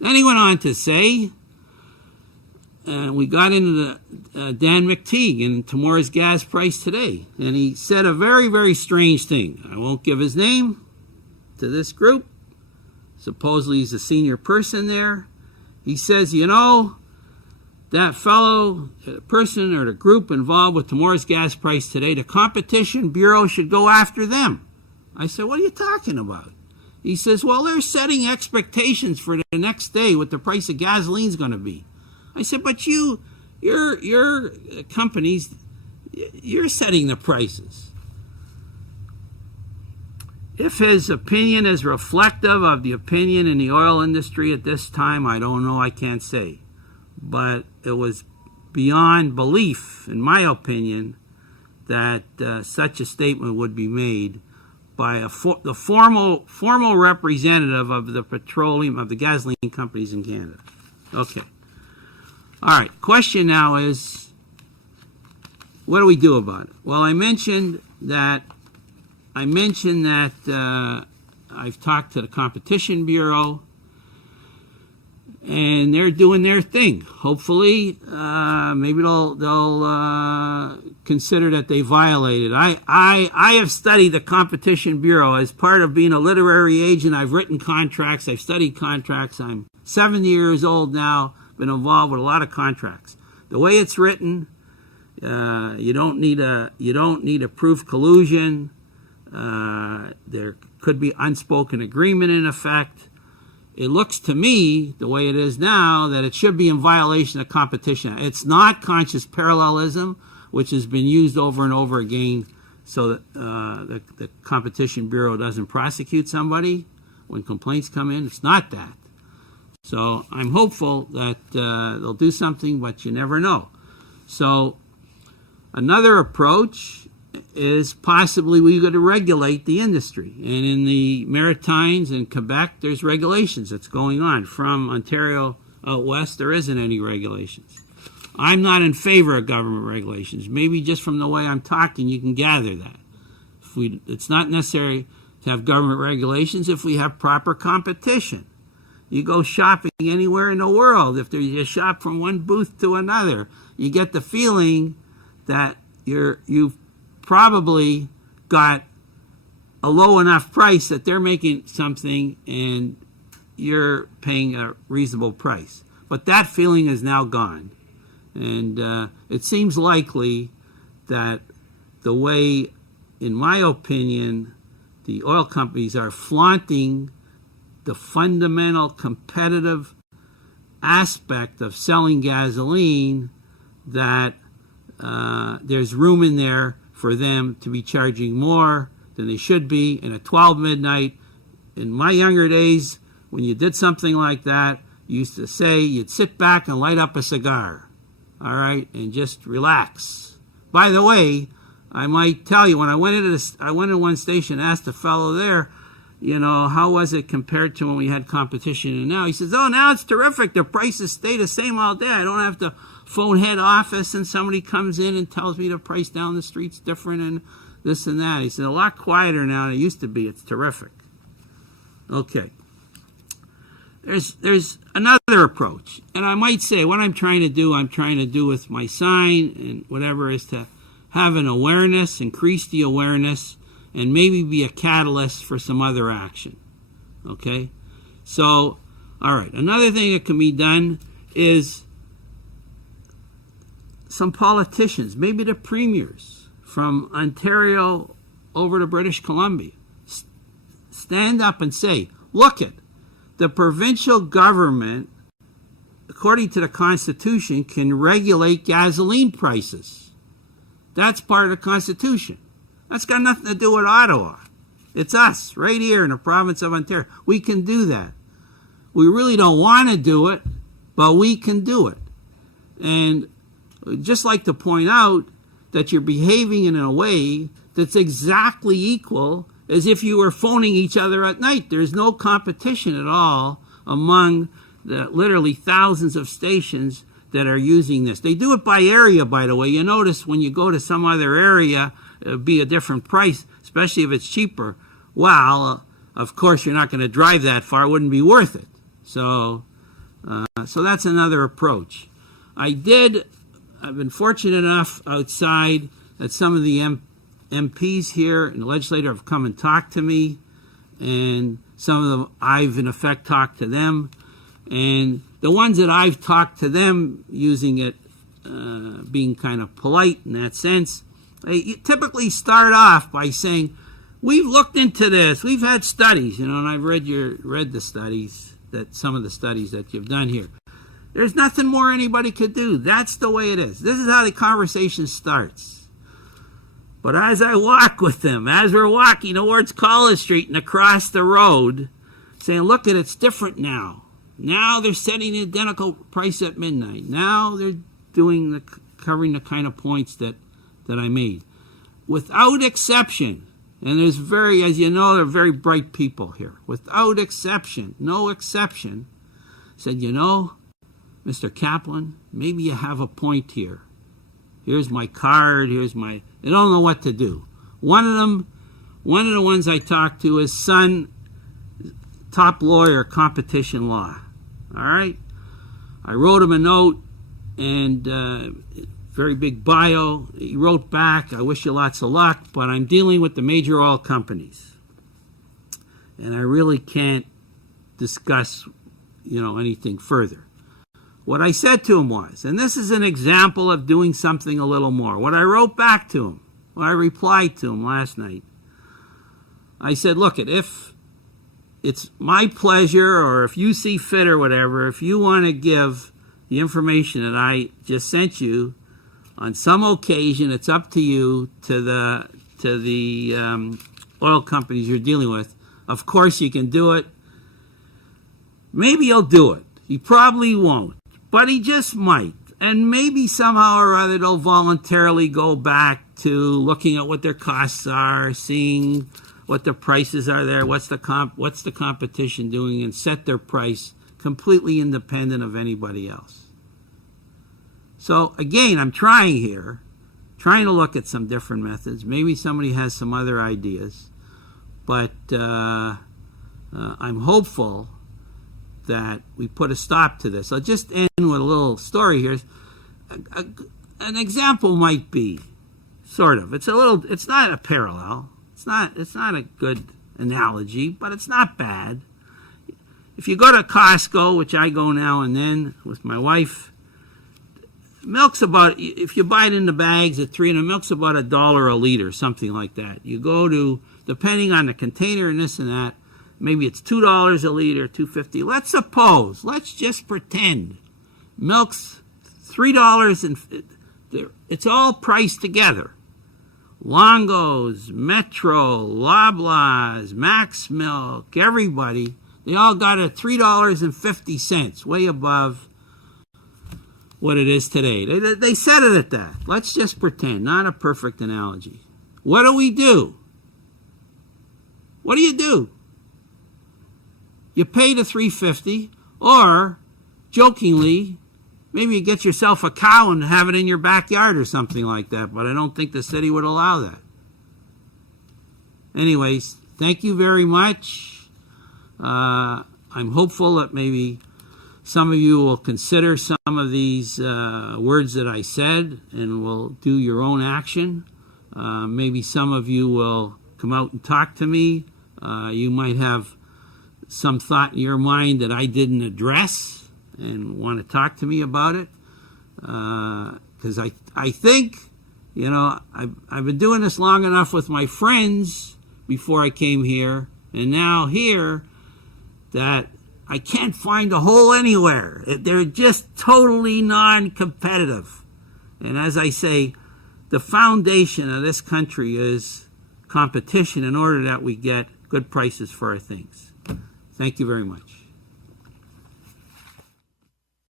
Then he went on to say, we got into the Dan McTeague and tomorrow's gas price today. And he said a very, very strange thing. I won't give his name to this group. Supposedly he's a senior person there. He says, you know, that fellow, the person or the group involved with tomorrow's gas price today, the Competition Bureau should go after them. I said, what are you talking about? He says, well, they're setting expectations for the next day what the price of gasoline's going to be. I said, but your companies, you're setting the prices. If his opinion is reflective of the opinion in the oil industry at this time, I don't know, I can't say. But it was beyond belief, in my opinion, that such a statement would be made by the formal representative of the petroleum, of the gasoline companies in Canada. Okay. All right, question now is, what do we do about it? Well, I mentioned that I've talked to the Competition Bureau, and they're doing their thing. Hopefully, maybe they'll consider that they violated. I have studied the Competition Bureau as part of being a literary agent. I've written contracts. I've studied contracts. I'm 70 years old now. Been involved with a lot of contracts. The way it's written, you don't need a proof collusion. There could be unspoken agreement in effect. It looks to me, the way it is now, that it should be in violation of competition. It's not conscious parallelism, which has been used over and over again so that the Competition Bureau doesn't prosecute somebody when complaints come in. It's not that. So I'm hopeful that they'll do something, but you never know. So another approach is possibly we got to regulate the industry. And in the Maritimes and Quebec, there's regulations that's going on. From Ontario out west, there isn't any regulations. I'm not in favor of government regulations. Maybe just from the way I'm talking, you can gather that. It's not necessary to have government regulations if we have proper competition. You go shopping anywhere in the world, if you shop from one booth to another, you get the feeling that you've probably got a low enough price that they're making something and you're paying a reasonable price. But that feeling is now gone. And it seems likely that the way, in my opinion, the oil companies are flaunting the fundamental competitive aspect of selling gasoline, that there's room in there for them to be charging more than they should be. And at 12 midnight, in my younger days, when you did something like that, you used to say you'd sit back and light up a cigar, all right, and just relax. By the way, I might tell you, when I went into one station and asked the fellow there, you know, how was it compared to when we had competition and now? He says, oh, now it's terrific. The prices stay the same all day. I don't have to phone head office and somebody comes in and tells me the price down the street's different and this and that. He said, a lot quieter now than it used to be. It's terrific. Okay. There's another approach. And I might say what I'm trying to do with my sign and whatever is to have an awareness, increase the awareness, and maybe be a catalyst for some other action. Okay? So, all right. Another thing that can be done is some politicians, maybe the premiers from Ontario over to British Columbia, stand up and say, look it, the provincial government, according to the Constitution, can regulate gasoline prices. That's part of the Constitution. That's got nothing to do with Ottawa. It's us, right here in the province of Ontario. We can do that. We really don't want to do it, but we can do it. And I'd just like to point out that you're behaving in a way that's exactly equal as if you were phoning each other at night. There's no competition at all among the literally thousands of stations that are using this. They do it by area, by the way. You notice when you go to some other area, it'll be a different price, especially if it's cheaper. Well, of course, you're not going to drive that far. It wouldn't be worth it. So So that's another approach. I've been fortunate enough outside that some of the MPs here in the legislature have come and talked to me, and some of them I've in effect talked to them, and the ones that I've talked to them using it, being kind of polite in that sense, they typically start off by saying, we've looked into this, we've had studies, and I've read the studies, some of the studies that you've done here. There's nothing more anybody could do. That's the way it is. This is how the conversation starts. But as I walk with them, as we're walking towards College Street and across the road, saying, look at it's different now. Now they're setting the identical price at midnight. Now they're covering the kind of points that I made. Without exception, and there's as you know, they're very bright people here. Without exception, no exception, said, Mr. Kaplan, maybe you have a point here. Here's my card, they don't know what to do. One of the ones I talked to, his son, top lawyer, competition law. All right? I wrote him a note, and very big bio. He wrote back, I wish you lots of luck, but I'm dealing with the major oil companies. And I really can't discuss, anything further. What I said to him was, and this is an example of doing something a little more. What I wrote back to him, what I replied to him last night, I said, look, if it's my pleasure, or if you see fit or whatever, if you want to give the information that I just sent you, on some occasion, it's up to you, to the oil companies you're dealing with. Of course, you can do it. Maybe he'll do it. He probably won't, but he just might. And maybe somehow or other they'll voluntarily go back to looking at what their costs are, seeing what the prices are there, what's the competition doing, and set their price completely independent of anybody else. So again, I'm trying to look at some different methods. Maybe somebody has some other ideas, but I'm hopeful that we put a stop to this. I'll just end with a little story here. An example might be, sort of. It's not a parallel. It's not a good analogy, but it's not bad. If you go to Costco, which I go now and then with my wife, milk's about, if you buy it in the bags at $3, and milk's about $1 a liter, something like that. You go to, depending on the container and this and that, maybe it's $2 a liter, $2.50. Let's just pretend milk's $3, and it's all priced together. Longos, Metro, Loblaws, Max Milk, everybody, they all got it $3.50, way above what it is today. They set it at that. Let's just pretend, not a perfect analogy. What do we do? What do you do? You pay the $3.50, or jokingly, maybe you get yourself a cow and have it in your backyard or something like that, but I don't think the city would allow that. Anyways, thank you very much. I'm hopeful that maybe some of you will consider some of these words that I said and will do your own action. Maybe some of you will come out and talk to me. You might have some thought in your mind that I didn't address and want to talk to me about it. Because I think, I've been doing this long enough with my friends before I came here, and now here, that I can't find a hole anywhere. They're just totally non-competitive. And as I say, the foundation of this country is competition in order that we get good prices for our things. Thank you very much.